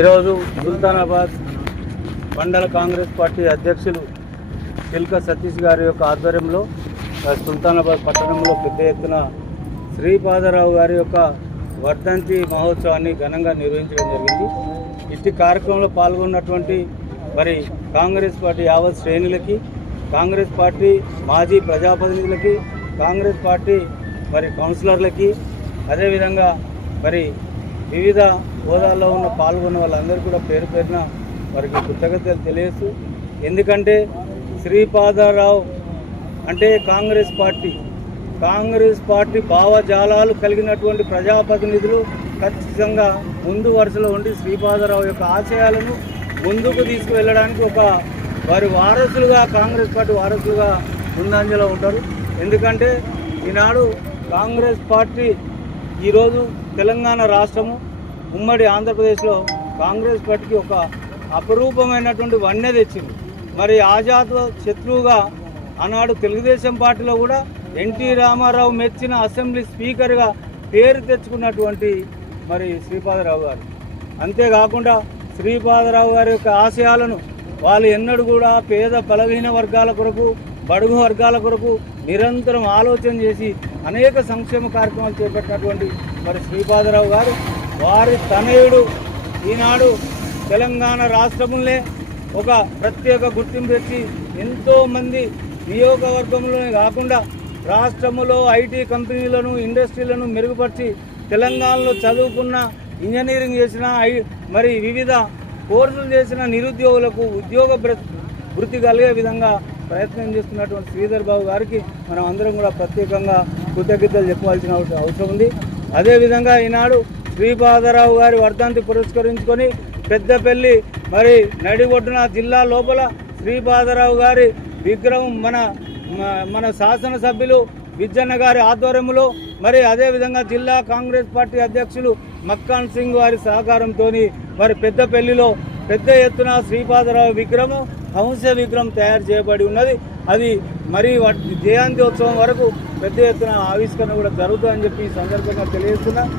ఈరోజు సుల్తానాబాద్ మండల కాంగ్రెస్ పార్టీ అధ్యక్షులు చిల్క సతీష్ గారి యొక్క ఆధ్వర్యంలో సుల్తానాబాద్ పట్టణంలో పెద్ద ఎత్తున శ్రీపాదరావు గారి యొక్క వర్ధంతి మహోత్సవాన్ని ఘనంగా నిర్వహించడం జరిగింది. ఇట్టి కార్యక్రమంలో పాల్గొన్నటువంటి మరి కాంగ్రెస్ పార్టీ యావత్ శ్రేణులకి, కాంగ్రెస్ పార్టీ మాజీ ప్రజాప్రతినిధులకి, కాంగ్రెస్ పార్టీ మరి కౌన్సిలర్లకి, అదేవిధంగా మరి వివిధ హోదాల్లో ఉన్న పాల్గొన్న వాళ్ళందరూ కూడా పేరు పేరున వారికి కృతజ్ఞతలు తెలియజేస్తూ, ఎందుకంటే శ్రీపాదరావు అంటే కాంగ్రెస్ పార్టీ భావజాలాలు కలిగినటువంటి ప్రజాప్రతినిధులు ఖచ్చితంగా ముందు వరుసలో ఉండి శ్రీపాదరావు యొక్క ఆశయాలను ముందుకు తీసుకువెళ్ళడానికి ఒక వారి వారసులుగా, కాంగ్రెస్ పార్టీ వారసులుగా ముందంజలో ఉంటారు. ఎందుకంటే ఈనాడు కాంగ్రెస్ పార్టీ ఈరోజు తెలంగాణ రాష్ట్రము, ఉమ్మడి ఆంధ్రప్రదేశ్లో కాంగ్రెస్ పార్టీకి ఒక అపరూపమైనటువంటి వన్య తెచ్చింది. మరి ఆజాద్ శత్రువుగా ఆనాడు తెలుగుదేశం పార్టీలో కూడా ఎన్టీ రామారావు మెచ్చిన అసెంబ్లీ స్పీకర్గా పేరు తెచ్చుకున్నటువంటి మరి శ్రీపాదరావు గారు. అంతేకాకుండా శ్రీపాదరావు గారి యొక్క ఆశయాలను వాళ్ళు ఎన్నడూ కూడా పేద బలహీన వర్గాల కొరకు, బడుగు వర్గాల కొరకు నిరంతరం ఆలోచన చేసి అనేక సంక్షేమ కార్యక్రమాలు చేపట్టినటువంటి మరి శ్రీపాదరావు గారు, వారి తనయుడు ఈనాడు తెలంగాణ రాష్ట్రంలోనే ఒక ప్రత్యేక గుర్తింపు తెచ్చి ఎంతోమంది నియోజకవర్గంలోనే కాకుండా రాష్ట్రంలో ఐటీ కంపెనీలను, ఇండస్ట్రీలను మెరుగుపరిచి తెలంగాణలో చదువుకున్న, ఇంజనీరింగ్ చేసిన, మరి వివిధ కోర్సులు చేసిన నిరుద్యోగులకు ఉద్యోగ వృత్తి కలిగే విధంగా ప్రయత్నం చేస్తున్నటువంటి శ్రీధర్ బాబు గారికి మనం అందరం కూడా ప్రత్యేకంగా కృతజ్ఞతలు చెప్పాల్సిన అవసరం ఉంది. అదేవిధంగా ఈనాడు శ్రీపాదరావు గారి వర్ధంతి పురస్కరించుకొని పెద్దపల్లి మరి నడిబొడ్డున జిల్లా లోపల శ్రీపాదరావు గారి విగ్రహం మన శాసనసభ్యులు విజ్జన్న గారి ఆధ్వర్యంలో, మరి అదేవిధంగా జిల్లా కాంగ్రెస్ పార్టీ అధ్యక్షులు మక్కాన్ సింగ్ వారి సహకారంతో మరి పెద్దపల్లిలో పెద్ద ఎత్తున శ్రీపాదరావు విగ్రహం, హంస విగ్రహం తయారు చేయబడి ఉన్నది. అది మరి జయంతి ఉత్సవం వరకు పెద్ద ఎత్తున ఆవిష్కరణ కూడా జరుగుతుందని చెప్పి ఈ సందర్భంగా తెలియజేస్తున్నా.